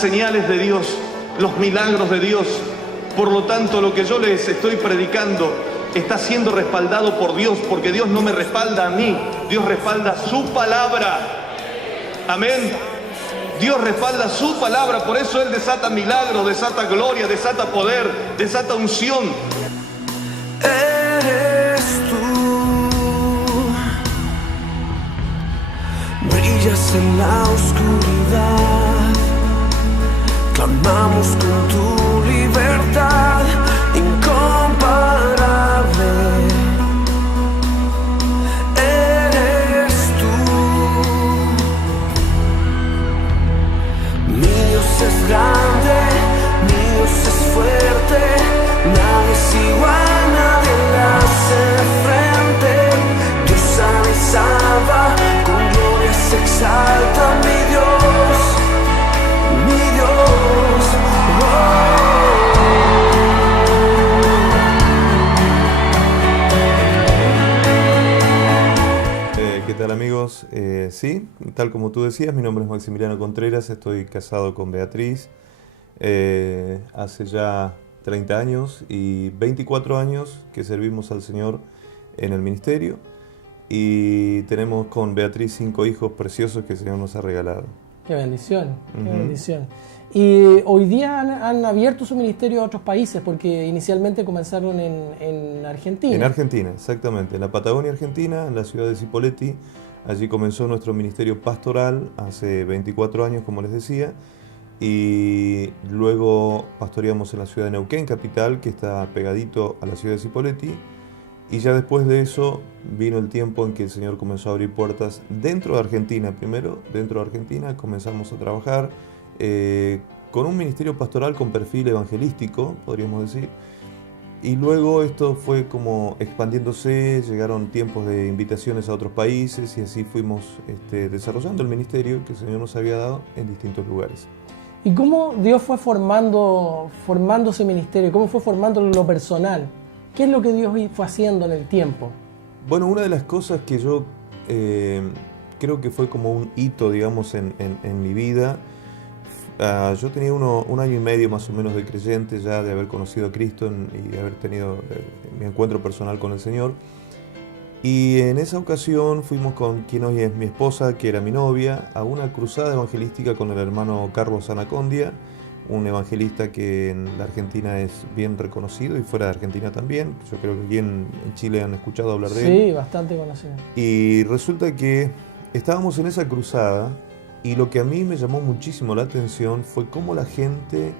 señales de Dios, los milagros de Dios. Por lo tanto, lo que yo les estoy predicando está siendo respaldado por Dios, porque Dios no me respalda a mí, Dios respalda su palabra. Amén. Dios respalda su palabra, por eso Él desata milagros, desata gloria, desata poder, desata unción. Eres tú, brillas en la oscuridad, clamamos con tu libertad incomparable. Eres tú, mi Dios es grande, mi Dios es fuerte, nadie es igual, nadie le hace frente. Dios sana y salva, con gloria se exalta mi Dios, mi Dios. ¿Qué tal, amigos? Sí, tal como tú decías, mi nombre es Maximiliano Contreras, estoy casado con Beatriz hace ya 30 años y 24 años que servimos al Señor en el ministerio, y tenemos con Beatriz 5 hijos preciosos que el Señor nos ha regalado. Qué bendición, qué bendición. Y hoy día han abierto su ministerio a otros países, porque inicialmente comenzaron en Argentina. En Argentina, exactamente, en la Patagonia Argentina, en la ciudad de Cipolletti. Allí comenzó nuestro ministerio pastoral hace 24 años, como les decía, y luego pastoreamos en la ciudad de Neuquén, capital, que está pegadito a la ciudad de Cipolletti. Y ya después de eso vino el tiempo en que el Señor comenzó a abrir puertas dentro de Argentina. Primero, dentro de Argentina comenzamos a trabajar con un ministerio pastoral con perfil evangelístico, podríamos decir. Y luego esto fue como expandiéndose, llegaron tiempos de invitaciones a otros países y así fuimos desarrollando el ministerio que el Señor nos había dado en distintos lugares. ¿Y cómo Dios fue formando ese ministerio? ¿Cómo fue formando lo personal? ¿Qué es lo que Dios fue haciendo en el tiempo? Bueno, una de las cosas que yo creo que fue como un hito, digamos, en mi vida. Yo tenía un año y medio más o menos de creyente, ya de haber conocido a Cristo y de haber tenido mi encuentro personal con el Señor. Y en esa ocasión fuimos con quien hoy es mi esposa, que era mi novia, a una cruzada evangelística con el hermano Carlos Anacondia, un evangelista que en la Argentina es bien reconocido y fuera de Argentina también. Yo creo que aquí en Chile han escuchado hablar de él. Sí, bastante conocido. Y resulta que estábamos en esa cruzada y lo que a mí me llamó muchísimo la atención fue cómo la gente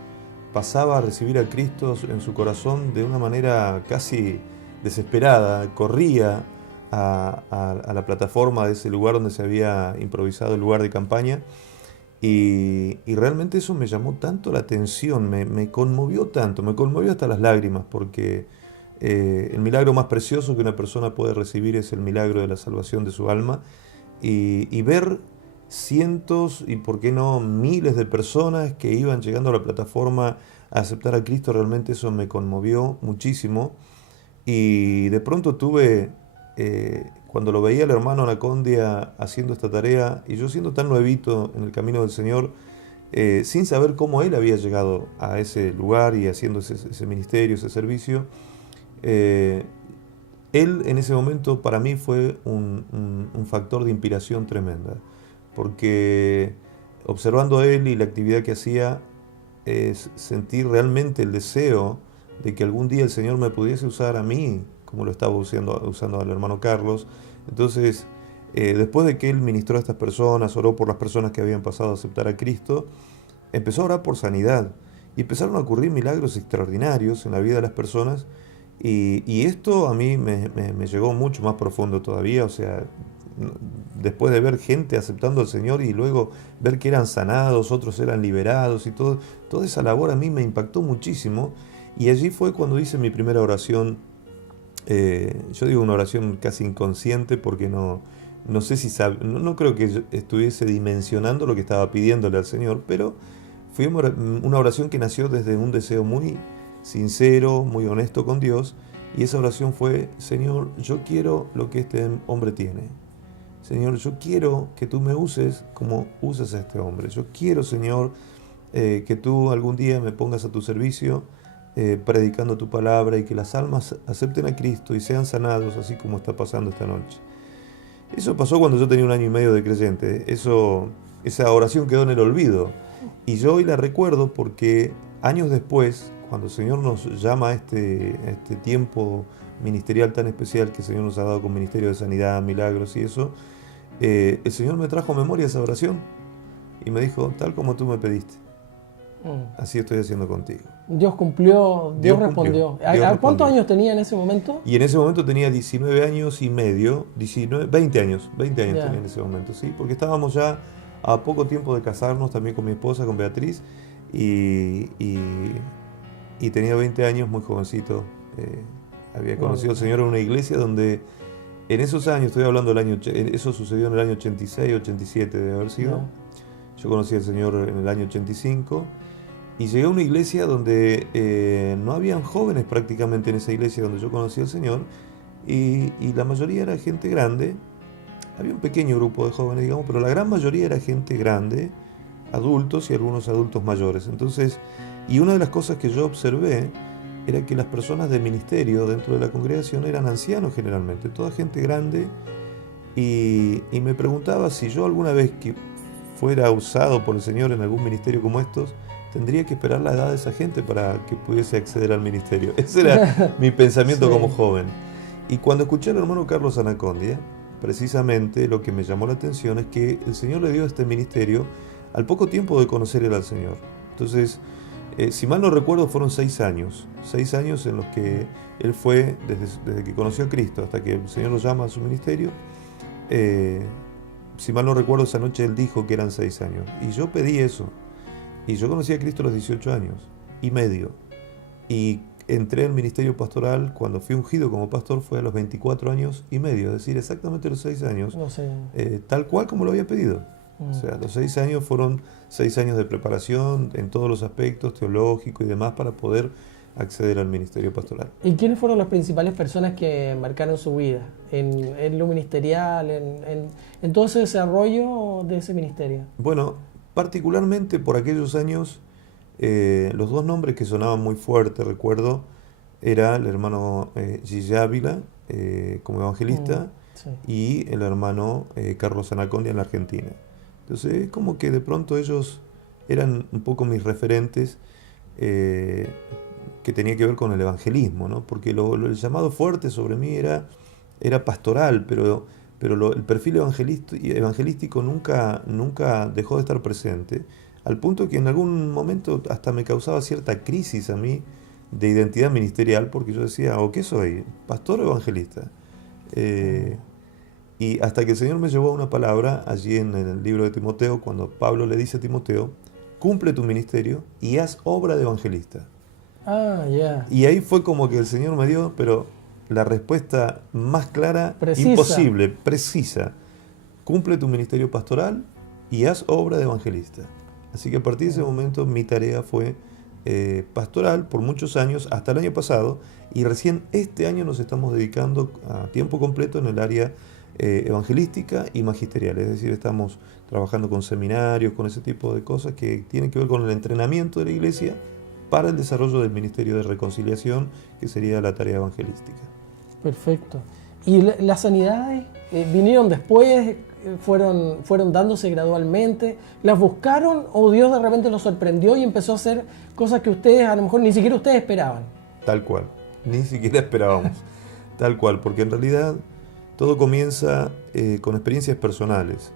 pasaba a recibir a Cristo en su corazón de una manera casi desesperada, corría a la plataforma de ese lugar donde se había improvisado el lugar de campaña. Y realmente eso me llamó tanto la atención, me conmovió tanto, me conmovió hasta las lágrimas, porque el milagro más precioso que una persona puede recibir es el milagro de la salvación de su alma, y ver cientos y por qué no miles de personas que iban llegando a la plataforma a aceptar a Cristo, realmente eso me conmovió muchísimo. Y de pronto tuve, cuando lo veía el hermano Anacondia haciendo esta tarea, y yo siendo tan nuevito en el camino del Señor, sin saber cómo él había llegado a ese lugar y haciendo ese ministerio, ese servicio, él en ese momento para mí fue un factor de inspiración tremenda, porque observando a él y la actividad que hacía, sentí realmente el deseo de que algún día el Señor me pudiese usar a mí, como lo estaba usando al hermano Carlos. Entonces, después de que él ministró a estas personas, oró por las personas que habían pasado a aceptar a Cristo, empezó a orar por sanidad, y empezaron a ocurrir milagros extraordinarios en la vida de las personas, y esto a mí me llegó mucho más profundo todavía. O sea, después de ver gente aceptando al Señor y luego ver que eran sanados, otros eran liberados, y toda esa labor a mí me impactó muchísimo. Y allí fue cuando hice mi primera oración. Yo digo una oración casi inconsciente, porque no sé si no creo que yo estuviese dimensionando lo que estaba pidiéndole al Señor, pero fue una oración que nació desde un deseo muy sincero, muy honesto con Dios. Y esa oración fue: Señor, yo quiero lo que este hombre tiene. Señor, yo quiero que tú me uses como usas a este hombre. Yo quiero, Señor, que tú algún día me pongas a tu servicio, predicando tu palabra y que las almas acepten a Cristo y sean sanados, así como está pasando esta noche. Eso pasó cuando yo tenía 1 año y medio de creyente. Esa oración quedó en el olvido. Y yo hoy la recuerdo porque años después, cuando el Señor nos llama a este tiempo ministerial tan especial que el Señor nos ha dado con ministerio de sanidad, milagros y eso, el Señor me trajo a memoria esa oración y me dijo, tal como tú me pediste, así estoy haciendo contigo. Dios cumplió, Dios respondió. ¿A cuántos años tenía en ese momento? Y en ese momento tenía 19 años y medio, 20 años tenía en ese momento, sí, porque estábamos ya a poco tiempo de casarnos también con mi esposa, con Beatriz, y tenía 20 años, muy jovencito. Había conocido al Señor en una iglesia donde en esos años, estoy hablando del año, eso sucedió en el año 86, 87 debe haber sido. Yo conocí al Señor en el año 85 y llegué a una iglesia donde no habían jóvenes prácticamente en esa iglesia donde yo conocí al Señor y la mayoría era gente grande. Había un pequeño grupo de jóvenes, digamos, pero la gran mayoría era gente grande, adultos y algunos adultos mayores. Entonces, y una de las cosas que yo observé era que las personas de ministerio dentro de la congregación eran ancianos generalmente, toda gente grande, y me preguntaba si yo alguna vez que fuera usado por el Señor en algún ministerio como estos, tendría que esperar la edad de esa gente para que pudiese acceder al ministerio. Ese era mi pensamiento como joven. Y cuando escuché al hermano Carlos Anacondia, precisamente lo que me llamó la atención es que el Señor le dio este ministerio al poco tiempo de conocer él al Señor. Entonces, si mal no recuerdo, fueron 6 años en los que él fue, desde que conoció a Cristo hasta que el Señor lo llama a su ministerio. Si mal no recuerdo, esa noche él dijo que eran 6 años. Y yo pedí eso. Y yo conocí a Cristo a los 18 años y medio. Y entré en el ministerio pastoral, cuando fui ungido como pastor, fue a los 24 años y medio. Es decir, exactamente los 6 años, tal cual como lo había pedido. O sea, los 6 años fueron 6 años de preparación en todos los aspectos, teológico y demás, para poder acceder al ministerio pastoral. ¿Y quiénes fueron las principales personas que marcaron su vida en lo ministerial, en todo ese desarrollo de ese ministerio? Bueno, particularmente por aquellos años, los 2 nombres que sonaban muy fuerte, recuerdo, era el hermano Gigi Ávila como evangelista y el hermano Carlos Anacondia en la Argentina. Entonces, como que de pronto ellos eran un poco mis referentes que tenía que ver con el evangelismo, ¿no? Porque el llamado fuerte sobre mí era pastoral, pero el perfil evangelístico nunca dejó de estar presente, al punto que en algún momento hasta me causaba cierta crisis a mí de identidad ministerial, porque yo decía, ¿o qué soy? ¿Pastor o evangelista? Y hasta que el Señor me llevó a una palabra allí en el libro de Timoteo, cuando Pablo le dice a Timoteo, cumple tu ministerio y haz obra de evangelista. Y ahí fue como que el Señor me dio, pero la respuesta más clara, imposible, precisa. Cumple tu ministerio pastoral y haz obra de evangelista. Así que a partir de ese momento mi tarea fue pastoral por muchos años, hasta el año pasado, y recién este año nos estamos dedicando a tiempo completo en el área evangelística y magisterial. Es decir, estamos trabajando con seminarios, con ese tipo de cosas que tienen que ver con el entrenamiento de la iglesia para el desarrollo del ministerio de reconciliación, que sería la tarea evangelística. Perfecto. ¿Y las sanidades vinieron después? ¿Fueron dándose gradualmente? ¿Las buscaron o Dios de repente los sorprendió y empezó a hacer cosas que ustedes, a lo mejor ni siquiera ustedes esperaban? Tal cual, ni siquiera esperábamos. Tal cual, porque en realidad todo comienza con experiencias personales.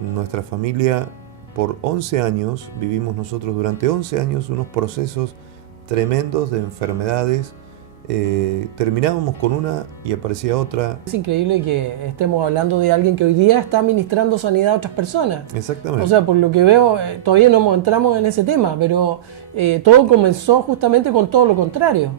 Nuestra familia, por 11 años, vivimos nosotros durante 11 años unos procesos tremendos de enfermedades. Terminábamos con una y aparecía otra. Es increíble que estemos hablando de alguien que hoy día está ministrando sanidad a otras personas. Exactamente. O sea, por lo que veo, todavía no entramos en ese tema, pero todo comenzó justamente con todo lo contrario.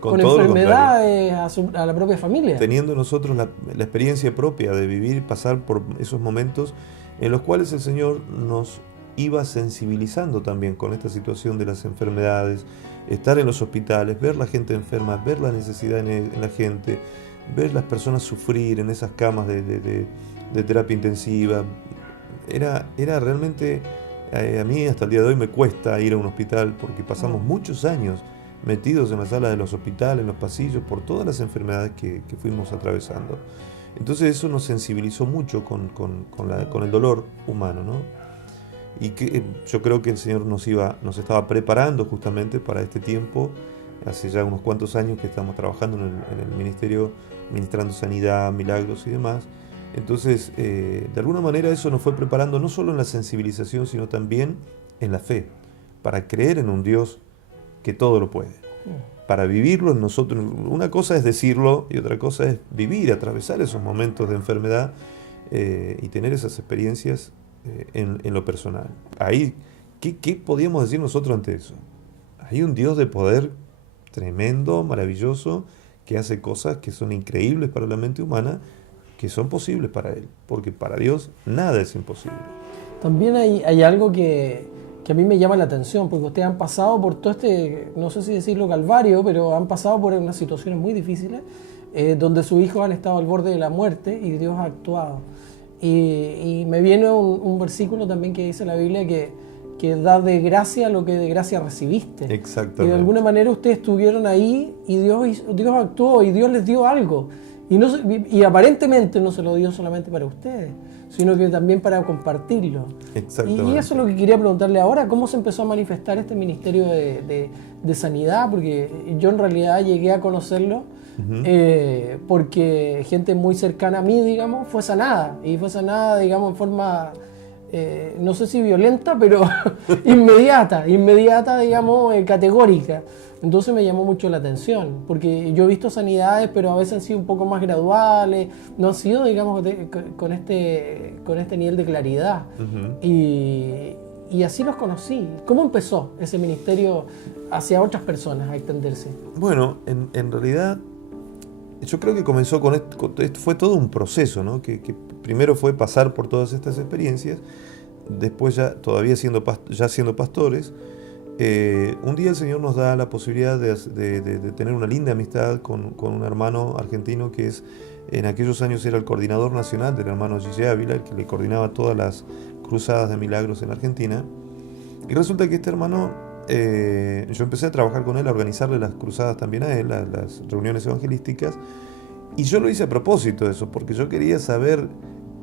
Con enfermedades a la propia familia. Teniendo nosotros la experiencia propia de vivir, pasar por esos momentos en los cuales el Señor nos iba sensibilizando también con esta situación de las enfermedades, estar en los hospitales, ver la gente enferma, ver la necesidad en la gente, ver las personas sufrir en esas camas de terapia intensiva. Era realmente a mí hasta el día de hoy me cuesta ir a un hospital porque pasamos muchos años metidos en la sala de los hospitales, en los pasillos, por todas las enfermedades que fuimos atravesando. Entonces eso nos sensibilizó mucho con el dolor humano, ¿no? Y que yo creo que el Señor nos estaba preparando justamente para este tiempo. Hace ya unos cuantos años que estamos trabajando en el ministerio, ministrando sanidad, milagros y demás. Entonces, de alguna manera eso nos fue preparando no solo en la sensibilización, sino también en la fe, para creer en un Dios que todo lo puede, para vivirlo en nosotros. Una cosa es decirlo y otra cosa es vivir, atravesar esos momentos de enfermedad y tener esas experiencias en lo personal. Ahí, ¿qué podíamos decir nosotros ante eso? Hay un Dios de poder tremendo, maravilloso, que hace cosas que son increíbles para la mente humana, que son posibles para Él, porque para Dios nada es imposible. También hay algo que a mí me llama la atención, porque ustedes han pasado por todo no sé si decirlo calvario, pero han pasado por unas situaciones muy difíciles, donde sus hijos han estado al borde de la muerte y Dios ha actuado. Y me viene un versículo también que dice la Biblia que da de gracia lo que de gracia recibiste. Exactamente. Y de alguna manera ustedes estuvieron ahí y Dios actuó y Dios les dio algo. Y aparentemente no se lo dio solamente para ustedes, sino que también para compartirlo. Exactamente. Y eso es lo que quería preguntarle ahora, ¿cómo se empezó a manifestar este ministerio de sanidad? Porque yo en realidad llegué a conocerlo porque gente muy cercana a mí, digamos, fue sanada. Y fue sanada, digamos, en forma, no sé si violenta, pero inmediata, digamos, categórica. Entonces me llamó mucho la atención, porque yo he visto sanidades, pero a veces han sido un poco más graduales, no han sido, digamos, con este nivel de claridad. Y así los conocí. ¿Cómo empezó ese ministerio hacia otras personas a extenderse? Bueno, en realidad, yo creo que comenzó con esto, fue todo un proceso, ¿no? Que primero fue pasar por todas estas experiencias, después ya siendo pastores. Un día el Señor nos da la posibilidad de tener una linda amistad con un hermano argentino que en aquellos años era el coordinador nacional del hermano Gille Ávila, el que le coordinaba todas las cruzadas de milagros en Argentina. Y resulta que este hermano, yo empecé a trabajar con él, a organizarle las cruzadas también a él, las reuniones evangelísticas, y yo lo hice a propósito de eso, porque yo quería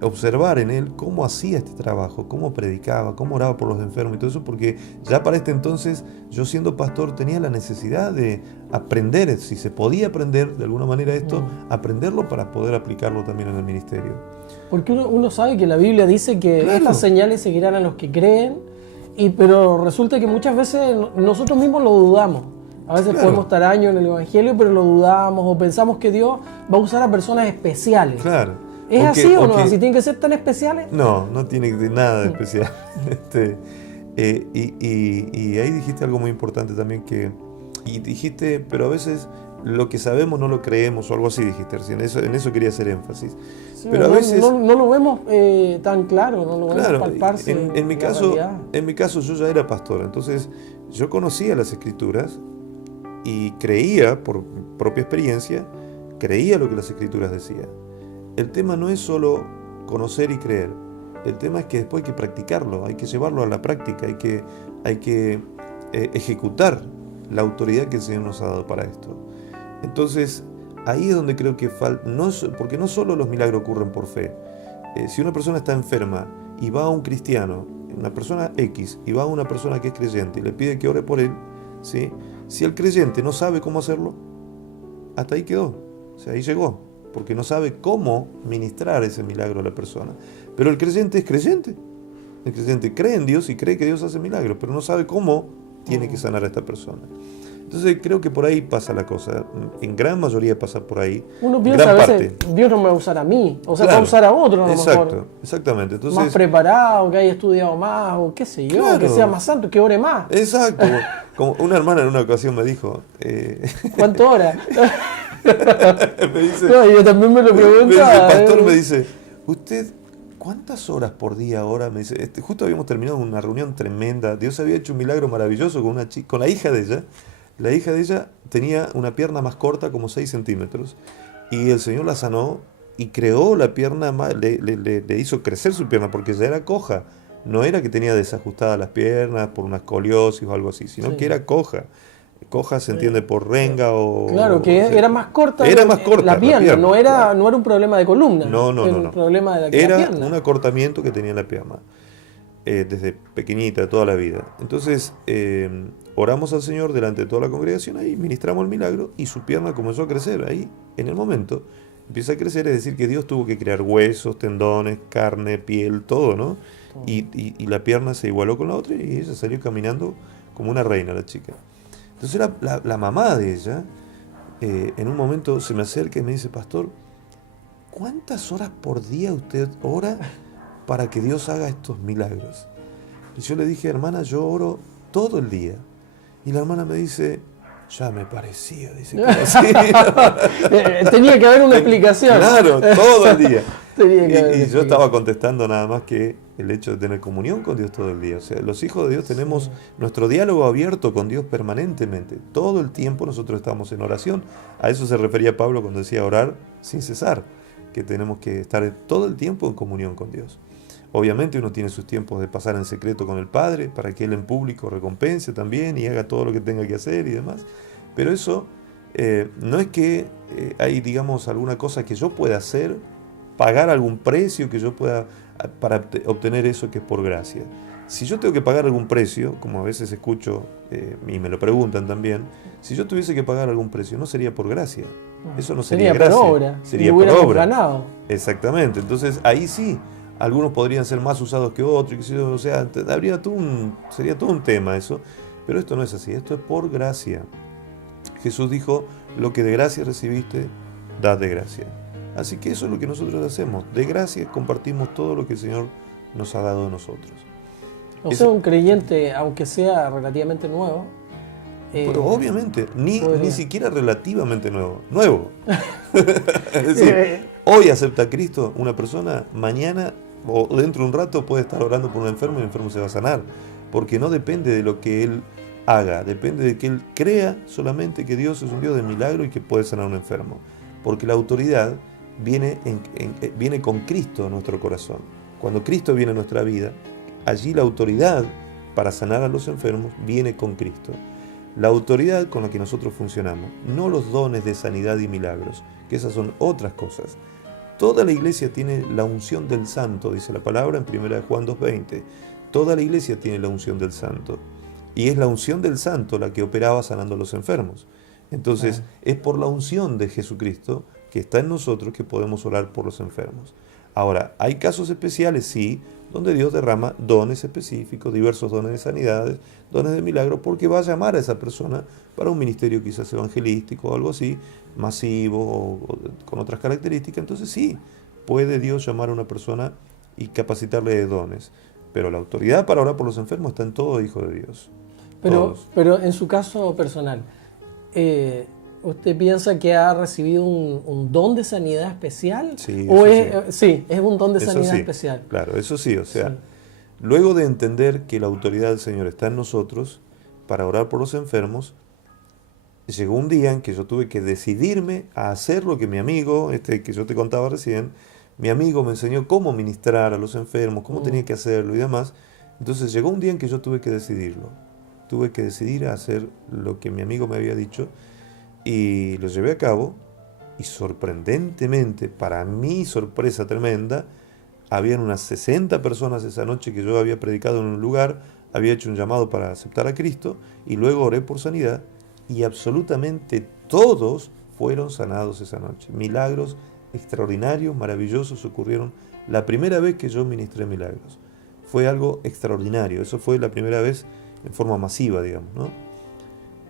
observar en él cómo hacía este trabajo, cómo predicaba, cómo oraba por los enfermos y todo eso, porque ya para este entonces, yo siendo pastor, tenía la necesidad de aprender, si se podía aprender de alguna manera esto, aprenderlo para poder aplicarlo también en el ministerio. Porque uno sabe que la Biblia dice que Claro. Estas señales seguirán a los que creen, pero resulta que muchas veces nosotros mismos lo dudamos. A veces Claro. podemos estar años en el Evangelio, pero lo dudamos o pensamos que Dios va a usar a personas especiales. Claro. ¿Es así o no? ¿Así tienen que ser tan especiales? No tiene nada de especial. Y ahí dijiste algo muy importante también y dijiste, pero a veces lo que sabemos no lo creemos o algo así dijiste recién. En eso quería hacer énfasis. Sí, pero a veces no lo vemos tan claro, no lo vemos claro, palparse. en mi caso yo ya era pastor, entonces yo conocía las Escrituras y creía por propia experiencia, creía lo que las Escrituras decían. El tema no es solo conocer y creer, el tema es que después hay que practicarlo, hay que llevarlo a la práctica, hay que ejecutar la autoridad que el Señor nos ha dado para esto. Entonces, ahí es donde creo que falta, porque no solo los milagros ocurren por fe. Si una persona está enferma y va a un cristiano, una persona X, y va a una persona que es creyente y le pide que ore por él, ¿sí? Si el creyente no sabe cómo hacerlo, hasta ahí quedó, o sea, ahí llegó. Porque no sabe cómo ministrar ese milagro a la persona. Pero el creyente es creyente. El creyente cree en Dios y cree que Dios hace milagros, pero no sabe cómo tiene que sanar a esta persona. Entonces creo que por ahí pasa la cosa. En gran mayoría pasa por ahí. Uno piensa a veces, Dios no me va a usar a mí, o sea, va a usar a otro a lo mejor. Exactamente. Entonces, más preparado, que haya estudiado más, o qué sé yo, que sea más santo, que ore más. Exacto. Como una hermana en una ocasión me dijo... ¿Cuánto ora? me dice, no, yo también me lo pregunto. El pastor me dice, ¿usted cuántas horas por día ora? Me dice, justo habíamos terminado una reunión tremenda. Dios había hecho un milagro maravilloso con con la hija de ella. La hija de ella tenía una pierna más corta, como 6 centímetros, y el Señor la sanó y creó la pierna, le hizo crecer su pierna porque ya era coja. no era que tenía desajustadas las piernas por una escoliosis o algo así, sino Sí. que era coja. Coja se entiende por renga o... Claro, que o sea, era más corta, era más corta la pierna, no era, claro. no era un problema de columna, No, no, era no, un no. problema de la Era pierna. un acortamiento que tenía en la pierna, desde pequeñita, toda la vida. Entonces, oramos al Señor delante de toda la congregación, ahí ministramos el milagro y su pierna comenzó a crecer. Ahí, en el momento, empieza a crecer, es decir, que Dios tuvo que crear huesos, tendones, carne, piel, todo, ¿no? Y la pierna se igualó con la otra y ella salió caminando como una reina, la chica. Entonces la mamá de ella, en un momento se me acerca y me dice, pastor, ¿cuántas horas por día usted ora para que Dios haga estos milagros? Y yo le dije, hermana, yo oro todo el día. Y la hermana me dice, ya me parecía, dice que era así. Tenía que haber una explicación. Claro, todo el día. Tenía que haber una Y yo explicación. estaba contestando nada más que el hecho de tener comunión con Dios todo el día. O sea, los hijos de Dios tenemos nuestro diálogo abierto con Dios permanentemente. Todo el tiempo nosotros estamos en oración. A eso se refería Pablo cuando decía orar sin cesar, que tenemos que estar todo el tiempo en comunión con Dios. Obviamente uno tiene sus tiempos de pasar en secreto con el Padre para que Él en público recompense también y haga todo lo que tenga que hacer y demás. Pero eso no es que hay, digamos, alguna cosa que yo pueda hacer, pagar algún precio que yo pueda para obtener eso que es por gracia. Si yo tengo que pagar algún precio, como a veces escucho y me lo preguntan también, si yo tuviese que pagar algún precio, no sería por gracia. Eso no sería gracia. por obra. Sería y por hubiéramos obra. ganado. Exactamente. Entonces ahí sí, algunos podrían ser más usados que otros, y qué sé yo, o sea, sería todo un tema eso. Pero esto no es así, esto es por gracia. Jesús dijo, lo que de gracia recibiste, dad de gracia. Así que eso es lo que nosotros hacemos. De gracia compartimos todo lo que el Señor nos ha dado a nosotros. O Eso- sea, un creyente, aunque sea relativamente nuevo, Pero obviamente, ni podría. siquiera relativamente nuevo. Nuevo. Es decir, hoy acepta a Cristo una persona, mañana o dentro de un rato puede estar orando por un enfermo y el enfermo se va a sanar. Porque no depende de lo que él haga, depende de que él crea solamente que Dios es un Dios de milagro y que puede sanar a un enfermo. Porque la autoridad viene con Cristo en nuestro corazón. Cuando Cristo viene a nuestra vida, allí la autoridad para sanar a los enfermos viene con Cristo. La autoridad con la que nosotros funcionamos, no los dones de sanidad y milagros, que esas son otras cosas. Toda la iglesia tiene la unción del santo, dice la palabra en 1 Juan 2:20. Toda la iglesia tiene la unción del santo. Y es la unción del santo la que operaba sanando a los enfermos. Entonces, es por la unción de Jesucristo que está en nosotros que podemos orar por los enfermos. Ahora, hay casos especiales, sí, donde Dios derrama dones específicos, diversos dones de sanidades, dones de milagro, porque va a llamar a esa persona para un ministerio quizás evangelístico o algo así, masivo o con otras características. Entonces sí, puede Dios llamar a una persona y capacitarle de dones. Pero la autoridad para orar por los enfermos está en todo hijo de Dios. Todos. pero en su caso personal, ¿usted piensa que ha recibido un don de sanidad especial? Sí, ¿O eso sí, es un don de Eso sanidad sí, especial? claro, eso sí, o sea, Sí. luego de entender que la autoridad del Señor está en nosotros para orar por los enfermos, llegó un día en que yo tuve que decidirme a hacer lo que mi amigo, que yo te contaba recién, mi amigo me enseñó cómo ministrar a los enfermos, cómo tenía que hacerlo y demás. Entonces llegó un día en que yo tuve que decidirlo. Tuve que decidir a hacer lo que mi amigo me había dicho y lo llevé a cabo y sorprendentemente, para mi sorpresa tremenda, habían unas 60 personas esa noche que yo había predicado en un lugar, había hecho un llamado para aceptar a Cristo y luego oré por sanidad y absolutamente todos fueron sanados esa noche. Milagros extraordinarios, maravillosos ocurrieron la primera vez que yo ministré milagros. Fue algo extraordinario, eso fue la primera vez en forma masiva, digamos, ¿no?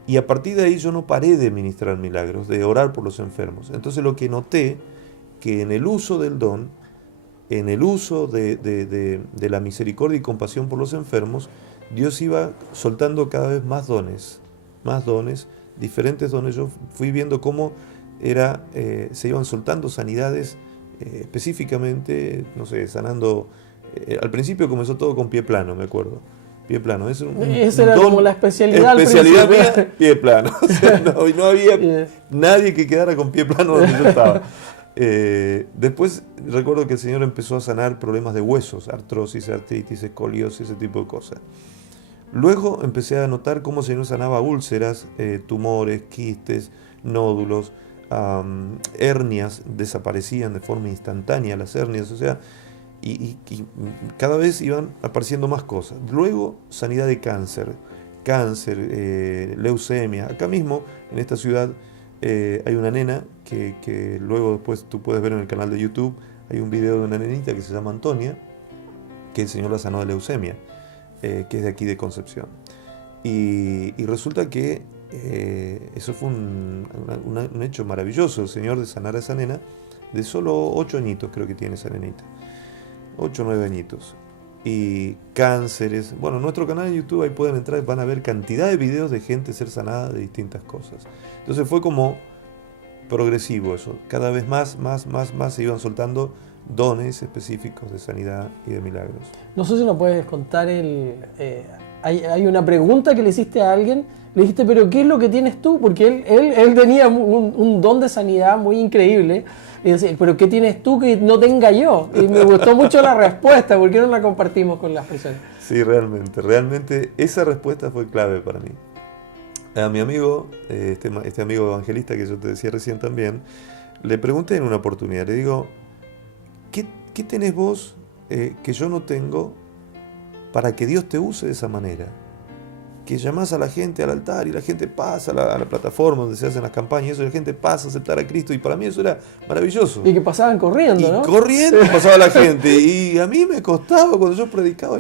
Y a partir de ahí yo no paré de ministrar milagros, de orar por los enfermos. Entonces lo que noté, que en el uso del don, en el uso de la misericordia y compasión por los enfermos, Dios iba soltando cada vez más dones, diferentes dones. Yo fui viendo cómo se iban soltando sanidades específicamente, no sé, sanando. Al principio comenzó todo con pie plano, me acuerdo. Pie plano. Esa era como la especialidad al especialidad principio. mía, pie plano. O sea, no había nadie que quedara con pie plano donde yo estaba. Después recuerdo que el Señor empezó a sanar problemas de huesos, artrosis, artritis, escoliosis, ese tipo de cosas. Luego empecé a notar cómo el Señor sanaba úlceras, tumores, quistes, nódulos, hernias, desaparecían de forma instantánea las hernias, o sea, y cada vez iban apareciendo más cosas. Luego sanidad de cáncer, leucemia. Acá mismo, en esta ciudad, hay una nena que luego después tú puedes ver en el canal de YouTube. Hay un video de una nenita que se llama Antonia, que el Señor la sanó de leucemia, que es de aquí de Concepción. Y resulta que eso fue un hecho maravilloso, el Señor, de sanar a esa nena de solo 8 añitos, creo que tiene esa nenita. 8 o 9 añitos. Y cánceres. Bueno, en nuestro canal de YouTube ahí pueden entrar, van a ver cantidad de videos de gente ser sanada de distintas cosas. Entonces fue como progresivo eso. Cada vez más se iban soltando dones específicos de sanidad y de milagros. No sé si nos puedes contar hay una pregunta que le hiciste a alguien, le dijiste, pero ¿qué es lo que tienes tú? Porque él tenía un don de sanidad muy increíble. Y decía, pero ¿qué tienes tú que no tenga yo? Y me gustó mucho la respuesta, ¿por qué no la compartimos con las personas? Sí, realmente esa respuesta fue clave para mí. A mi amigo, este amigo evangelista que yo te decía recién también, le pregunté en una oportunidad, le digo, ¿qué tenés vos que yo no tengo para que Dios te use de esa manera? Que llamás a la gente al altar y la gente pasa a la plataforma donde se hacen las campañas y eso, y la gente pasa a aceptar a Cristo, y para mí eso era maravilloso. Y que pasaban corriendo, ¿no? Corriendo pasaba la gente, y a mí me costaba cuando yo predicaba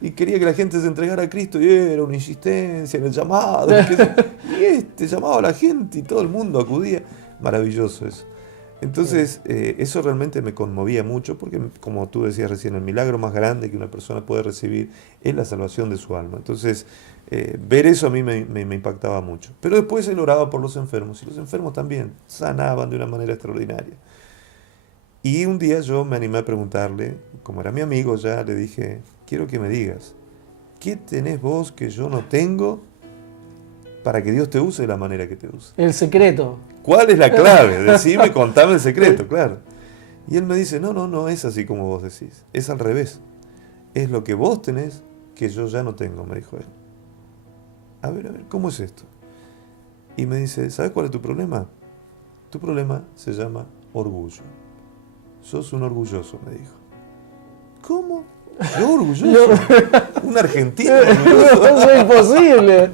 y quería que la gente se entregara a Cristo, y era una insistencia en el llamado, y llamaba a la gente y todo el mundo acudía. Maravilloso eso. Entonces, eso realmente me conmovía mucho, porque, como tú decías recién, el milagro más grande que una persona puede recibir es la salvación de su alma. Entonces, ver eso a mí me impactaba mucho. Pero después él oraba por los enfermos, y los enfermos también sanaban de una manera extraordinaria. Y un día yo me animé a preguntarle, como era mi amigo ya, le dije, quiero que me digas, ¿qué tenés vos que yo no tengo para que Dios te use de la manera que te use? El secreto. ¿Cuál es la clave? Decime, contame el secreto, claro. Y él me dice, no es así como vos decís, es al revés. Es lo que vos tenés que yo ya no tengo, me dijo él. A ver, ¿cómo es esto? Y me dice, ¿sabes cuál es tu problema? Tu problema se llama orgullo. Sos un orgulloso, me dijo. ¿Cómo? ¿Yo orgulloso? ¿Un argentino orgulloso? Eso es imposible.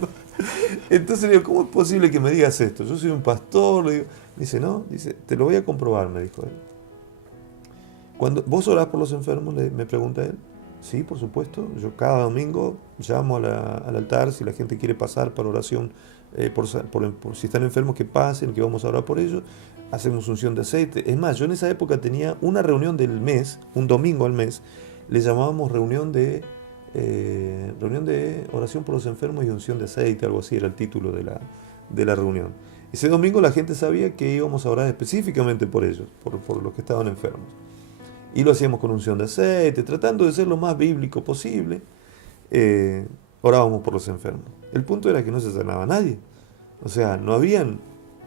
Entonces le digo, ¿cómo es posible que me digas esto? Yo soy un pastor, le digo. Dice, no, te lo voy a comprobar, me dijo él. Cuando vos orás por los enfermos, me pregunta él. Sí, por supuesto. Yo cada domingo llamo al altar si la gente quiere pasar para oración, por si están enfermos, que pasen, que vamos a orar por ellos. Hacemos unción de aceite. Es más, yo en esa época tenía una reunión del mes, un domingo al mes, le llamábamos reunión de oración por los enfermos y unción de aceite, algo así era el título de la reunión. Ese domingo la gente sabía que íbamos a orar específicamente por ellos, por los que estaban enfermos. Y lo hacíamos con unción de aceite, tratando de ser lo más bíblico posible. Orábamos por los enfermos. El punto era que no se sanaba nadie. O sea, no habían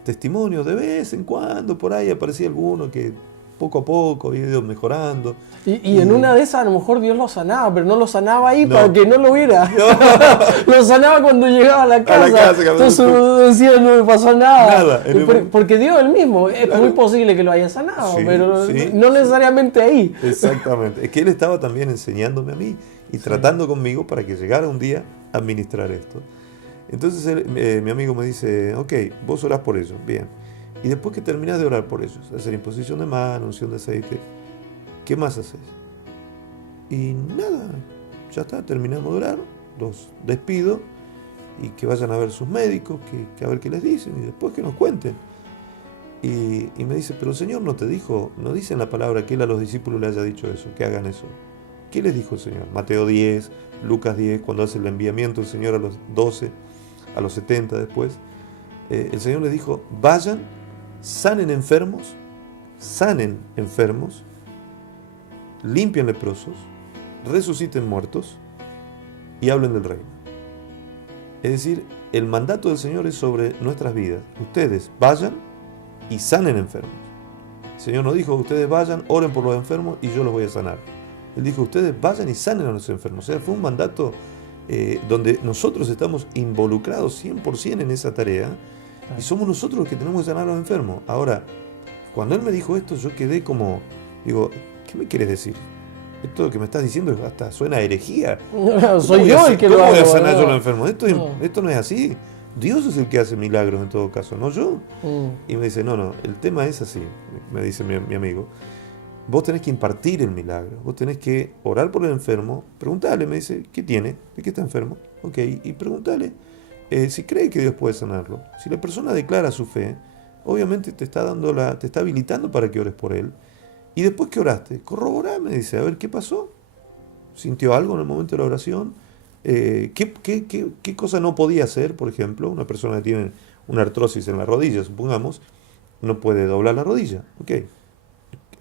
testimonios, de vez en cuando por ahí aparecía alguno que poco a poco había ido mejorando. Y en una de esas a lo mejor Dios lo sanaba, pero no lo sanaba ahí No. para que no lo viera. No. Lo sanaba cuando llegaba a la casa. Entonces decía, no me pasó nada. Porque Dios es el mismo. Es muy posible que lo haya sanado, Sí, pero sí, no necesariamente ahí. Exactamente. Es que Él estaba también enseñándome a mí y tratando conmigo para que llegara un día a administrar esto. Entonces mi amigo me dice, ok, vos orás por ellos, bien. Y después que terminás de orar por ellos, hacer imposición de mano, unción de aceite, ¿qué más haces? Y nada, ya está, terminamos de orar, los despido y que vayan a ver sus médicos, que a ver qué les dicen y después que nos cuenten. Y me dice, pero el Señor no te dijo, no dice en la palabra que Él a los discípulos le haya dicho eso, que hagan eso. ¿Qué les dijo el Señor? Mateo 10, Lucas 10, cuando hace el enviamiento el Señor a los 12, a los 70 después, el Señor les dijo, vayan, sanen enfermos, limpien leprosos, resuciten muertos y hablen del reino. Es decir, el mandato del Señor es sobre nuestras vidas. Ustedes vayan y sanen enfermos. El Señor no dijo, ustedes vayan, oren por los enfermos y yo los voy a sanar. Él dijo, ustedes vayan y sanen a los enfermos. O sea, fue un mandato donde nosotros estamos involucrados 100% en esa tarea y somos nosotros los que tenemos que sanar a los enfermos. Ahora, cuando Él me dijo esto, yo quedé como, digo, ¿qué me quieres decir? Esto que me estás diciendo hasta suena a herejía. Soy yo el que lo hago. ¿Cómo voy a sanar yo a los enfermos? No. Esto no es así. Dios es el que hace milagros en todo caso, no yo. Y me dice, no, el tema es así, me dice mi amigo. Vos tenés que impartir el milagro, vos tenés que orar por el enfermo, preguntarle, me dice, ¿qué tiene? ¿De qué está enfermo? Ok, y preguntarle si cree que Dios puede sanarlo. Si la persona declara su fe, obviamente te está habilitando para que ores por él. Y después que oraste, corroborá, me dice, a ver, ¿qué pasó? ¿Sintió algo en el momento de la oración? ¿Qué cosa no podía hacer? Por ejemplo, una persona que tiene una artrosis en la rodilla, supongamos, no puede doblar la rodilla. Ok,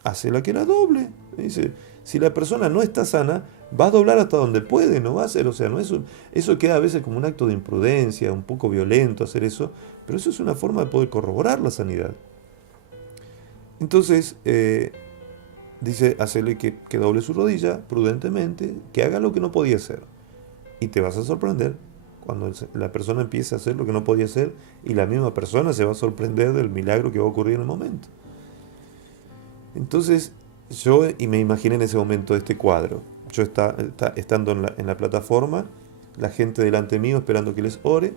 hacela que la doble. Me dice, si la persona no está sana, va a doblar hasta donde puede, no va a hacer, o sea, no eso queda a veces como un acto de imprudencia, un poco violento hacer eso, pero eso es una forma de poder corroborar la sanidad. Entonces, dice, hacele que doble su rodilla prudentemente, que haga lo que no podía hacer. Y te vas a sorprender cuando la persona empiece a hacer lo que no podía hacer y la misma persona se va a sorprender del milagro que va a ocurrir en el momento. Entonces, yo me imaginé en ese momento este cuadro. Yo estando en la plataforma, la gente delante mío esperando que les ore,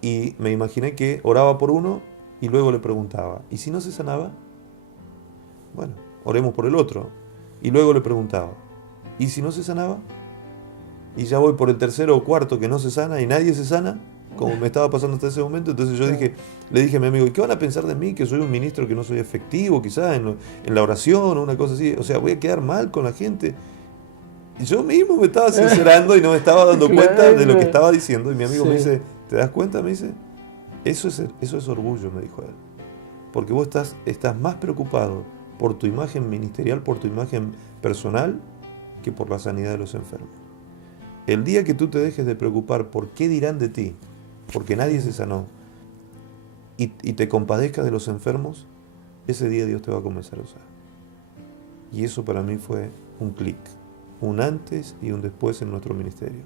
y me imaginé que oraba por uno y luego le preguntaba, ¿y si no se sanaba? Bueno, oremos por el otro. Y luego le preguntaba, ¿y si no se sanaba? Y ya voy por el tercero o cuarto que no se sana y nadie se sana, como me estaba pasando hasta ese momento. Entonces yo le dije a mi amigo, ¿y qué van a pensar de mí? Que soy un ministro que no soy efectivo quizás en la oración o una cosa así. O sea, voy a quedar mal con la gente. Y yo mismo me estaba sincerando y no me estaba dando cuenta de lo que estaba diciendo. Y mi amigo me dice, ¿te das cuenta? Me dice, eso es orgullo, me dijo él. Porque vos estás más preocupado por tu imagen ministerial, por tu imagen personal, que por la sanidad de los enfermos. El día que tú te dejes de preocupar por qué dirán de ti, porque nadie se sanó, y te compadezcas de los enfermos, ese día Dios te va a comenzar a usar. Y eso para mí fue un clic, un antes y un después en nuestro ministerio.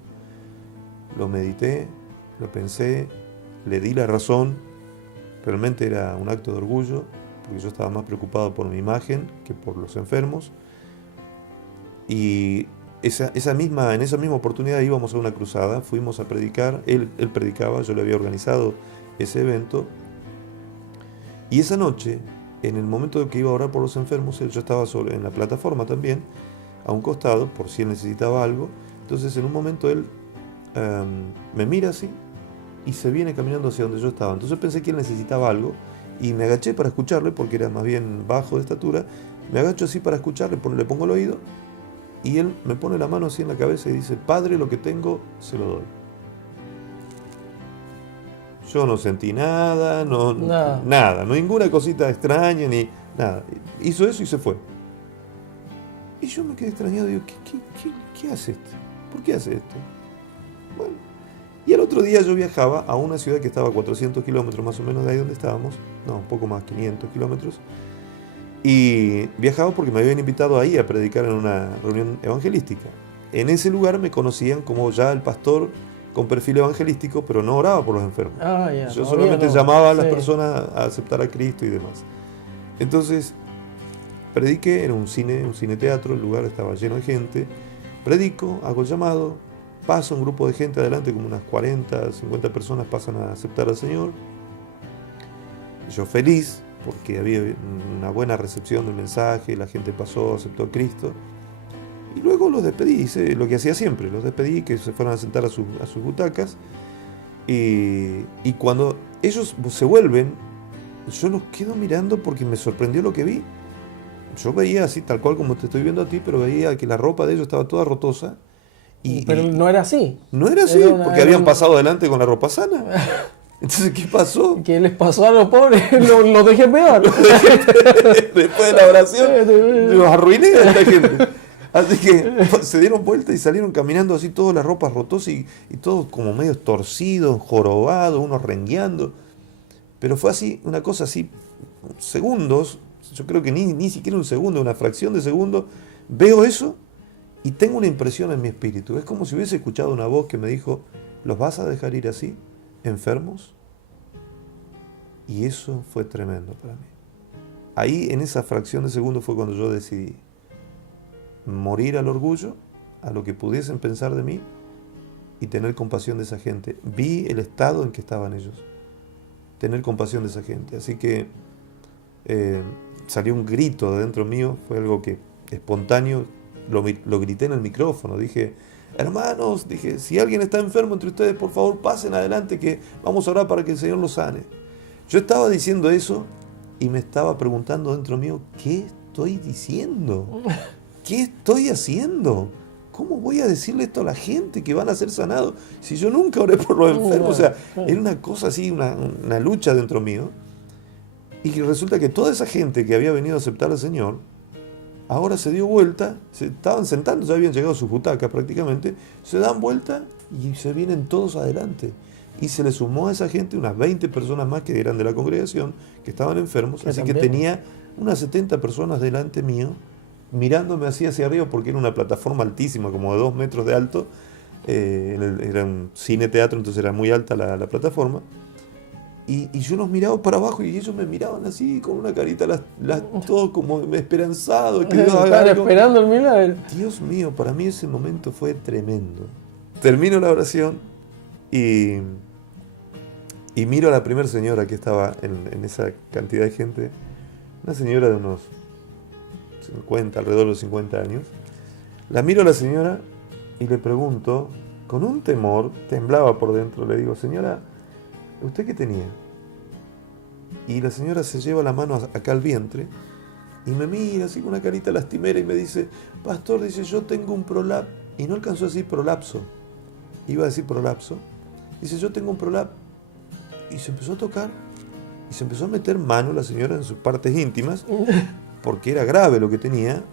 Lo medité, lo pensé, le di la razón, realmente era un acto de orgullo, porque yo estaba más preocupado por mi imagen que por los enfermos. Y en esa misma oportunidad íbamos a una cruzada, fuimos a predicar, él predicaba, yo le había organizado ese evento, y esa noche, en el momento de que iba a orar por los enfermos, yo estaba en la plataforma también, a un costado, por si él necesitaba algo. Entonces en un momento él me mira así, y se viene caminando hacia donde yo estaba. Entonces pensé que él necesitaba algo, y me agaché para escucharle, porque era más bien bajo de estatura. Me agacho así para escucharle, le pongo el oído, y él me pone la mano así en la cabeza y dice, Padre, lo que tengo, se lo doy. Yo no sentí nada, nada, ninguna cosita extraña, ni nada. Hizo eso y se fue. Y yo me quedé extrañado, digo, ¿qué hace esto? ¿Por qué hace esto? Bueno, y el otro día yo viajaba a una ciudad que estaba a 400 kilómetros más o menos de ahí donde estábamos, no, un poco más, 500 kilómetros, y viajaba porque me habían invitado ahí a predicar en una reunión evangelística. En ese lugar me conocían como ya el pastor con perfil evangelístico, pero no oraba por los enfermos. Yo solamente llamaba a las personas a aceptar a Cristo y demás. Entonces, prediqué en un cine teatro, el lugar estaba lleno de gente, predico, hago el llamado, pasa un grupo de gente adelante, como unas 40, 50 personas pasan a aceptar al Señor. Yo feliz, porque había una buena recepción del mensaje, la gente pasó, aceptó a Cristo. Y luego los despedí, hice lo que hacía siempre, los despedí, que se fueran a sentar a sus butacas. Y cuando ellos se vuelven, yo los quedo mirando porque me sorprendió lo que vi. Yo veía así, tal cual como te estoy viendo a ti, pero veía que la ropa de ellos estaba toda rotosa. Pero no era así. No era así, porque habían pasado adelante con la ropa sana. Entonces, ¿qué pasó? ¿Qué les pasó a los pobres? Los dejé peor. Después de la oración, los arruiné a esta gente. Así que se dieron vuelta y salieron caminando así, todas las ropas rotos y todos como medio torcidos, jorobados, unos rengueando. Pero fue así, una cosa así, segundos, yo creo que ni siquiera un segundo, una fracción de segundo, veo eso y tengo una impresión en mi espíritu. Es como si hubiese escuchado una voz que me dijo, ¿los vas a dejar ir así, enfermos? Y eso fue tremendo para mí. Ahí, en esa fracción de segundo, fue cuando yo decidí morir al orgullo, a lo que pudiesen pensar de mí, y tener compasión de esa gente. Vi el estado en que estaban ellos. Tener compasión de esa gente. Así que salió un grito de dentro mío, fue algo que espontáneo, lo grité en el micrófono. Dije, hermanos, dije, si alguien está enfermo entre ustedes, por favor pasen adelante que vamos a orar para que el Señor los sane. Yo estaba diciendo eso y me estaba preguntando dentro mío, ¿qué estoy diciendo? ¿Qué estoy haciendo? ¿Cómo voy a decirle esto a la gente que van a ser sanados si yo nunca oré por los enfermos? O sea, era una cosa así, una lucha dentro mío. Y resulta que toda esa gente que había venido a aceptar al Señor, ahora se dio vuelta, se estaban sentando, ya habían llegado a sus butacas prácticamente, se dan vuelta y se vienen todos adelante. Y se le sumó a esa gente unas 20 personas más que eran de la congregación, que estaban enfermos, así que tenía unas 70 personas delante mío, mirándome así hacia arriba, porque era una plataforma altísima, como de 2 metros de alto, era un cine-teatro, entonces era muy alta la plataforma, y yo los miraba para abajo y ellos me miraban así, con una carita, todo como esperanzado. Que estaban esperando el milagro. Dios mío, para mí ese momento fue tremendo. Termino la oración y miro a la primera señora que estaba en esa cantidad de gente, una señora de unos 50, alrededor de los 50 años. La miro a la señora y le pregunto, con un temor, temblaba por dentro, le digo, señora, ¿usted qué tenía? Y la señora se lleva la mano acá al vientre y me mira así con una carita lastimera y me dice, pastor, dice, yo tengo un prolapso. Y no alcanzó a decir prolapso, iba a decir prolapso. Dice, yo tengo un prolapso. Y se empezó a tocar y se empezó a meter mano la señora en sus partes íntimas, porque era grave lo que tenía.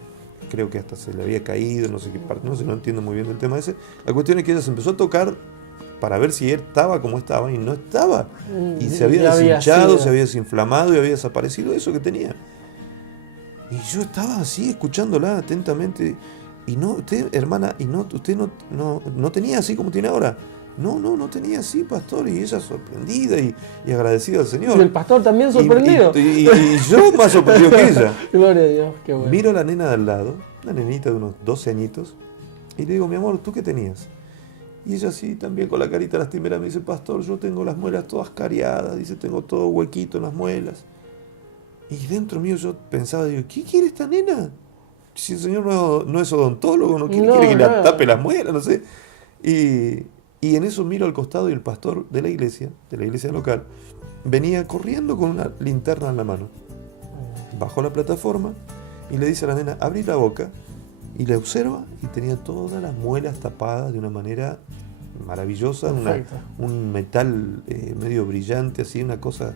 Creo que hasta se le había caído, no sé qué parte, no entiendo muy bien el tema ese. La cuestión es que ella se empezó a tocar para ver si él estaba como estaba, y no estaba. Y se había deshinchado, se había desinflamado y había desaparecido eso que tenía. Y yo estaba así, escuchándola atentamente. Y no, usted, hermana, y no, usted no tenía así como tiene ahora. No tenía así, pastor. Y ella sorprendida y agradecida al Señor. Y el pastor también sorprendido. Y yo más sorprendido que ella. Gloria a Dios, qué bueno. Miro a la nena de al lado, una nenita de unos 12 añitos, y le digo, mi amor, ¿tú qué tenías? Y ella así, también con la carita lastimera, me dice, pastor, yo tengo las muelas todas cariadas, dice, tengo todo huequito en las muelas. Y dentro mío yo pensaba, digo, ¿qué quiere esta nena? Si el Señor no es odontólogo, no quiere que le tape las muelas, no sé. Y en eso miro al costado y el pastor de la iglesia local, venía corriendo con una linterna en la mano. Bajó la plataforma y le dice a la nena, abrí la boca, y la observa y tenía todas las muelas tapadas de una manera maravillosa, un metal medio brillante, así, una cosa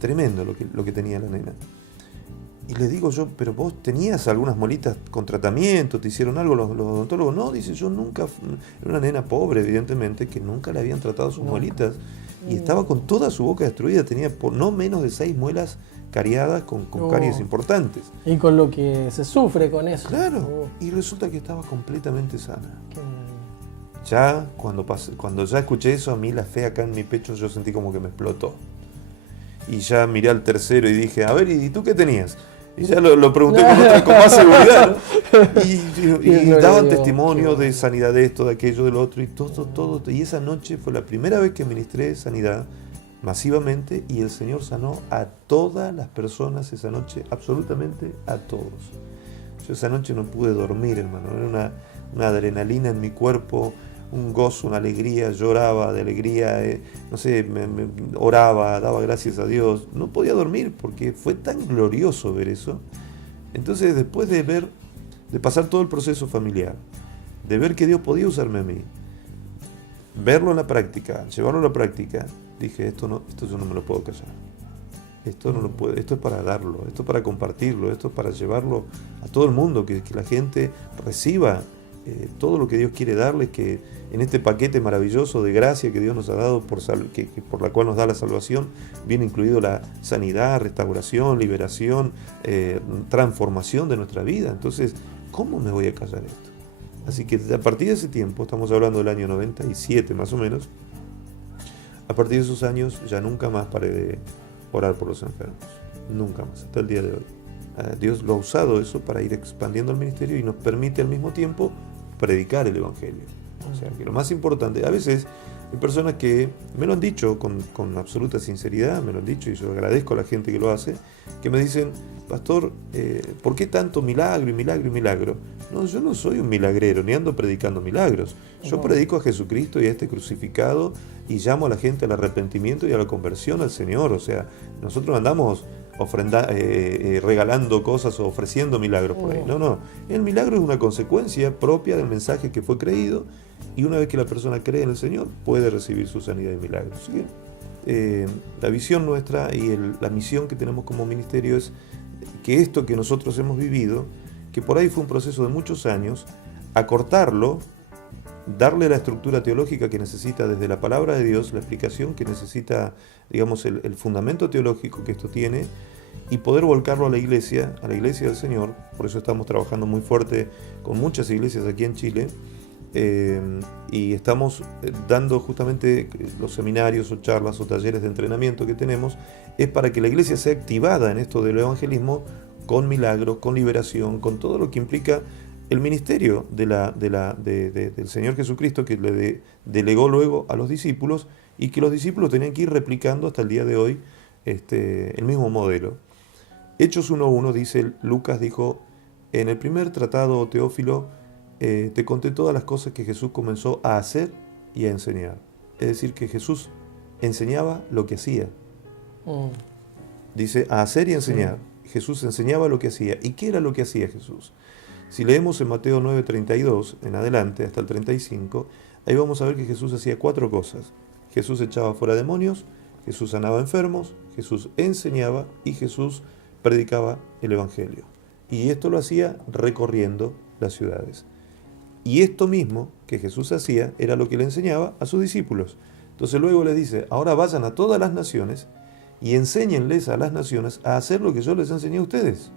tremendo lo que tenía la nena. Y le digo yo, pero vos tenías algunas molitas con tratamiento, te hicieron algo los odontólogos. No, dice, yo nunca, era una nena pobre, evidentemente, que nunca le habían tratado sus molitas. Y estaba con toda su boca destruida, tenía por no menos de 6 muelas cariadas con caries importantes. Y con lo que se sufre con eso. Claro, y resulta que estaba completamente sana. Ya, cuando ya escuché eso, a mí la fe acá en mi pecho, yo sentí como que me explotó. Y ya miré al tercero y dije, a ver, ¿y tú qué tenías? Y ya lo pregunté con más seguridad, ¿no? Y daban testimonio de sanidad de esto, de aquello, de lo otro, y todo. Y esa noche fue la primera vez que ministré sanidad masivamente, y el Señor sanó a todas las personas esa noche, absolutamente a todos. Yo esa noche no pude dormir, hermano, era una adrenalina en mi cuerpo, un gozo, una alegría, lloraba de alegría, no sé, me oraba, daba gracias a Dios. No podía dormir porque fue tan glorioso ver eso. Entonces, después de pasar todo el proceso familiar, de ver que Dios podía usarme a mí, verlo en la práctica, llevarlo a la práctica, dije, esto yo no me lo puedo callar. Esto no lo puedo, esto es para darlo, esto es para compartirlo, esto es para llevarlo a todo el mundo, que la gente reciba todo lo que Dios quiere darles, que en este paquete maravilloso de gracia que Dios nos ha dado, por la cual nos da la salvación, viene incluido la sanidad, restauración, liberación, transformación de nuestra vida. Entonces, ¿cómo me voy a callar esto? Así que a partir de ese tiempo, estamos hablando del año 97 más o menos, a partir de esos años ya nunca más paré de orar por los enfermos. Nunca más, hasta el día de hoy. Dios lo ha usado eso para ir expandiendo el ministerio y nos permite al mismo tiempo predicar el Evangelio. O sea, que lo más importante, a veces hay personas que me lo han dicho con absoluta sinceridad, me lo han dicho y yo agradezco a la gente que lo hace, que me dicen, pastor, ¿por qué tanto milagro y milagro y milagro? No, yo no soy un milagrero, ni ando predicando milagros. Yo predico a Jesucristo y a este crucificado y llamo a la gente al arrepentimiento y a la conversión al Señor. O sea, nosotros andamos regalando cosas o ofreciendo milagros por ahí. No. El milagro es una consecuencia propia del mensaje que fue creído, y una vez que la persona cree en el Señor, puede recibir su sanidad y milagros. Así que la visión nuestra y la misión que tenemos como ministerio es que esto que nosotros hemos vivido, que por ahí fue un proceso de muchos años, acortarlo, darle la estructura teológica que necesita desde la palabra de Dios, la explicación que necesita, digamos, el fundamento teológico que esto tiene, y poder volcarlo a la iglesia del Señor. Por eso estamos trabajando muy fuerte con muchas iglesias aquí en Chile, y estamos dando justamente los seminarios o charlas o talleres de entrenamiento que tenemos, es para que la iglesia sea activada en esto del evangelismo, con milagros, con liberación, con todo lo que implica el ministerio del Señor Jesucristo, que le delegó luego a los discípulos, y que los discípulos tenían que ir replicando hasta el día de hoy el mismo modelo. Hechos 1:1 dice, Lucas dijo, en el primer tratado, Teófilo, te conté todas las cosas que Jesús comenzó a hacer y a enseñar. Es decir, que Jesús enseñaba lo que hacía. Dice, a hacer y enseñar. Sí. Jesús enseñaba lo que hacía. ¿Y qué era lo que hacía Jesús? Si leemos en Mateo 9:32 en adelante, hasta el 35, ahí vamos a ver que Jesús hacía 4 cosas. Jesús echaba fuera demonios, Jesús sanaba enfermos, Jesús enseñaba y Jesús predicaba el Evangelio. Y esto lo hacía recorriendo las ciudades. Y esto mismo que Jesús hacía era lo que le enseñaba a sus discípulos. Entonces luego les dice, ahora vayan a todas las naciones y enséñenles a las naciones a hacer lo que yo les enseñé a ustedes.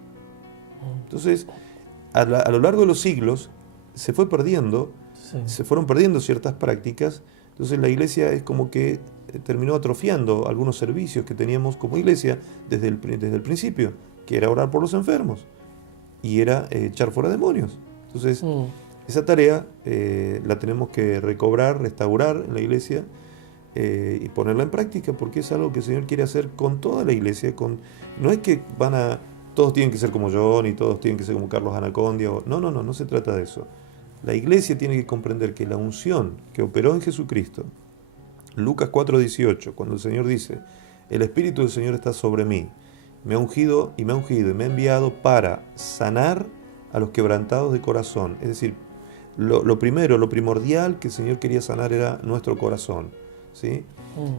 Entonces, a lo largo de los siglos se fueron perdiendo ciertas prácticas. Entonces la iglesia es como que terminó atrofiando algunos servicios que teníamos como iglesia desde el principio, que era orar por los enfermos y era echar fuera demonios. Entonces, esa tarea la tenemos que recobrar, restaurar en la iglesia y ponerla en práctica, porque es algo que el Señor quiere hacer con toda la iglesia. No es que todos tienen que ser como yo, ni todos tienen que ser como Carlos Anacondia. No se trata de eso. La iglesia tiene que comprender que la unción que operó en Jesucristo, Lucas 4:18, cuando el Señor dice, el Espíritu del Señor está sobre mí, me ha ungido y me ha enviado para sanar a los quebrantados de corazón. Es decir, lo primordial que el Señor quería sanar era nuestro corazón, ¿sí?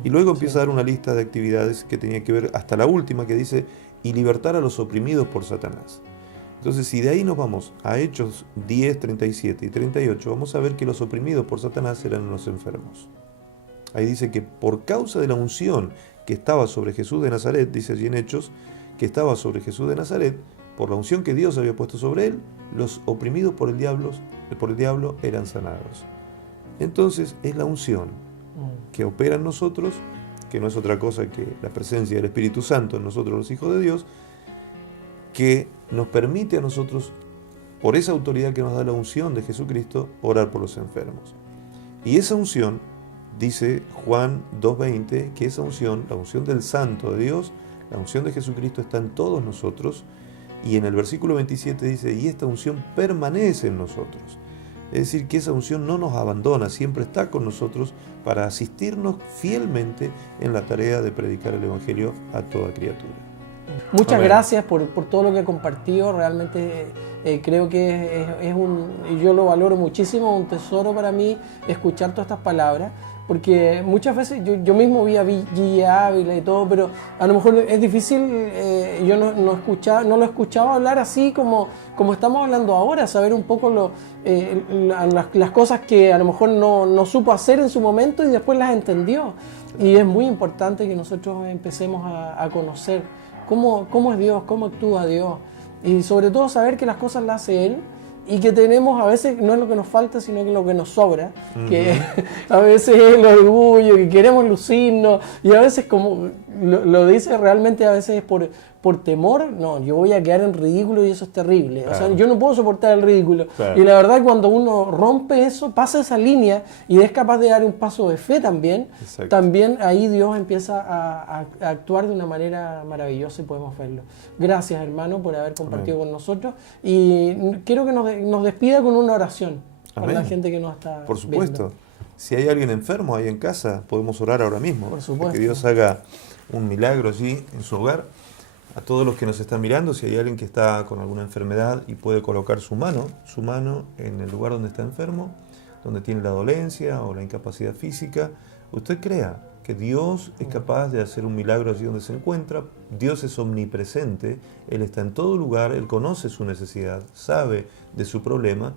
Y luego empieza a dar una lista de actividades que tenía que ver, hasta la última que dice, y libertar a los oprimidos por Satanás. Entonces, si de ahí nos vamos a Hechos 10, 37 y 38, vamos a ver que los oprimidos por Satanás eran los enfermos. Ahí dice que por causa de la unción que estaba sobre Jesús de Nazaret, dice allí en Hechos, que estaba sobre Jesús de Nazaret, por la unción que Dios había puesto sobre él, los oprimidos por el diablo eran sanados. Entonces, es la unción que opera en nosotros, que no es otra cosa que la presencia del Espíritu Santo en nosotros los hijos de Dios, que nos permite a nosotros, por esa autoridad que nos da la unción de Jesucristo, orar por los enfermos. Y esa unción, dice Juan 2:20, que esa unción, la unción del Santo de Dios, la unción de Jesucristo está en todos nosotros, y en el versículo 27 dice, y esta unción permanece en nosotros. Es decir, que esa unción no nos abandona, siempre está con nosotros para asistirnos fielmente en la tarea de predicar el Evangelio a toda criatura. Muchas gracias por todo lo que compartió. Realmente creo que y yo lo valoro muchísimo, un tesoro para mí escuchar todas estas palabras, porque muchas veces yo mismo vi a Gigi Ávila y todo, pero a lo mejor es difícil, yo no lo escuchaba hablar así como estamos hablando ahora, saber un poco las cosas que a lo mejor no supo hacer en su momento y después las entendió. Y es muy importante que nosotros empecemos a conocer cómo es Dios, cómo actúa Dios, y sobre todo saber que las cosas las hace Él, y que tenemos, a veces no es lo que nos falta, sino que lo que nos sobra, que a veces es el orgullo, que queremos lucirnos, y a veces, como lo dice realmente, a veces es por temor. No, yo voy a quedar en ridículo y eso es terrible. Claro. O sea, yo no puedo soportar el ridículo. Claro. Y la verdad, cuando uno rompe eso, pasa esa línea y es capaz de dar un paso de fe también, exacto, también ahí Dios empieza a actuar de una manera maravillosa y podemos verlo. Gracias, hermano, por haber compartido Amén. Con nosotros, y quiero que nos despida con una oración. Amén. Para la gente que nos está Por supuesto. viendo. Si hay alguien enfermo ahí en casa, podemos orar ahora mismo. Por supuesto. Que Dios haga un milagro allí en su hogar. A todos los que nos están mirando, si hay alguien que está con alguna enfermedad y puede colocar su mano en el lugar donde está enfermo, donde tiene la dolencia o la incapacidad física, usted crea que Dios es capaz de hacer un milagro allí donde se encuentra. Dios es omnipresente, Él está en todo lugar, Él conoce su necesidad, sabe de su problema.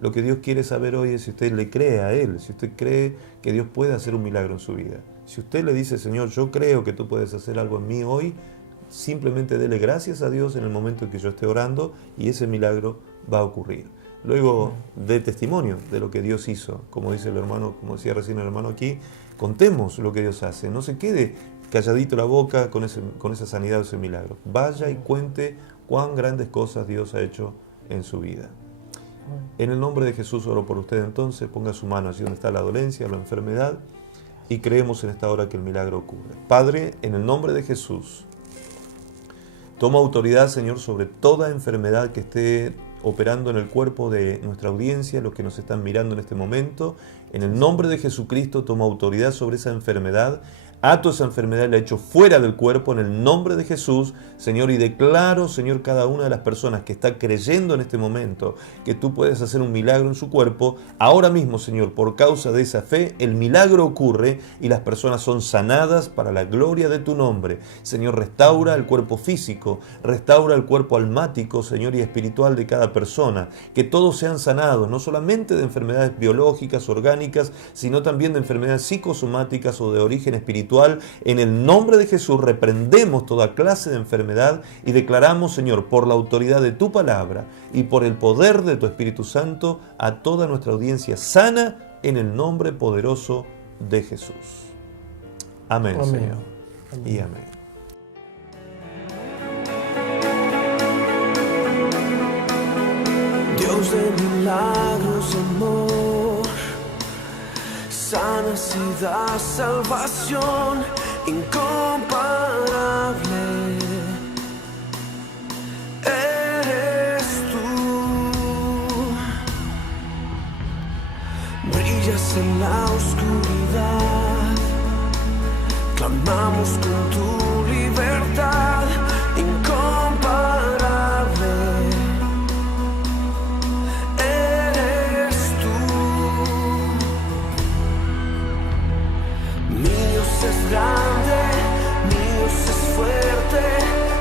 Lo que Dios quiere saber hoy es si usted le cree a Él, si usted cree que Dios puede hacer un milagro en su vida. Si usted le dice, Señor, yo creo que tú puedes hacer algo en mí hoy, simplemente dele gracias a Dios en el momento en que yo esté orando y ese milagro va a ocurrir. Luego, dé testimonio de lo que Dios hizo. Como dice el hermano, como decía recién el hermano aquí, contemos lo que Dios hace. No se quede calladito la boca con esa sanidad o ese milagro. Vaya y cuente cuán grandes cosas Dios ha hecho en su vida. En el nombre de Jesús oro por usted entonces. Ponga su mano allí donde está la dolencia, la enfermedad, y creemos en esta hora que el milagro ocurre. Padre, en el nombre de Jesús, toma autoridad, Señor, sobre toda enfermedad que esté operando en el cuerpo de nuestra audiencia, los que nos están mirando en este momento. En el nombre de Jesucristo, toma autoridad sobre esa enfermedad. Ato esa enfermedad y la echo fuera del cuerpo en el nombre de Jesús, Señor, y declaro, Señor, cada una de las personas que está creyendo en este momento que tú puedes hacer un milagro en su cuerpo. Ahora mismo, Señor, por causa de esa fe, el milagro ocurre y las personas son sanadas para la gloria de tu nombre. Señor, restaura el cuerpo físico, restaura el cuerpo almático, Señor, y espiritual de cada persona. Que todos sean sanados, no solamente de enfermedades biológicas, orgánicas, sino también de enfermedades psicosomáticas o de origen espiritual. En el nombre de Jesús reprendemos toda clase de enfermedad y declaramos, Señor, por la autoridad de tu palabra y por el poder de tu Espíritu Santo, a toda nuestra audiencia sana en el nombre poderoso de Jesús. Amén, amén. Señor. Amén. Y amén. Dios de milagros, amor, sanas y das salvación incomparable. Eres tú, brillas en la oscuridad, clamamos con tu libertad incomparable. Es grande, mi Dios es fuerte,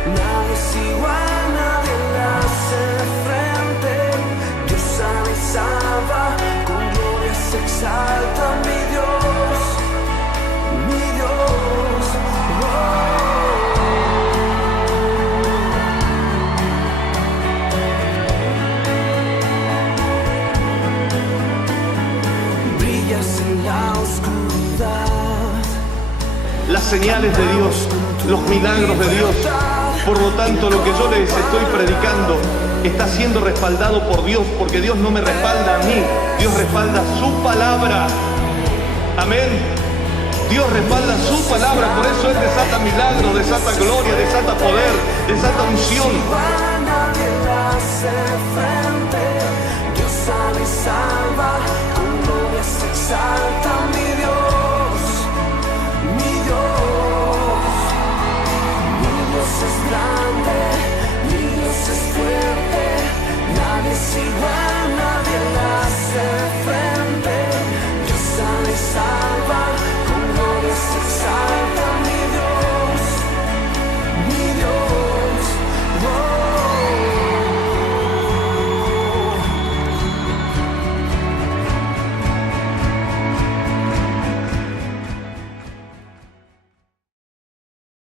nadie es igual, nadie le hace frente. Dios sana y salva, con gloria se exalta mi Dios, mi Dios. Brillas en la oscuridad. Las señales de Dios, los milagros de Dios. Por lo tanto, lo que yo les estoy predicando está siendo respaldado por Dios, porque Dios no me respalda a mí, Dios respalda su palabra. Amén. Dios respalda su palabra, por eso Él desata milagros, desata gloria, desata poder, desata unción. Dios sana y salva, con gloria se exalta.